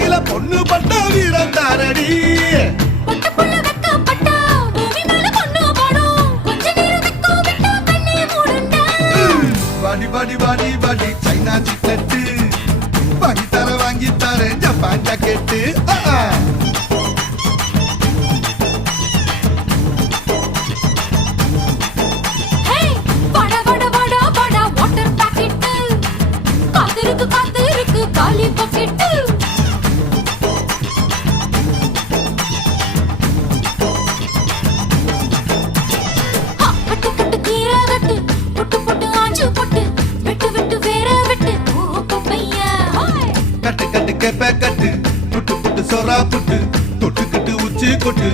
கையில பொண்ணு பட்ட வீரம் தாரடி பாடி பாடி பாடி பாடி சைனா சிக்கெட்டு வாங்கி தரேன் ஜப்பான் ஜாக்கெட்டு காலி பாக்கெட்டு கட்டு கீரை வெட்டு புட்டு புட்டு ஆஞ்சு புட்டு விட்டு விட்டு வேற விட்டு பையா கட்டு கட்டு கெப்ப கட்டு புட்டு புட்டு சொரா புட்டு தொட்டு கட்டு உச்சி கொட்டு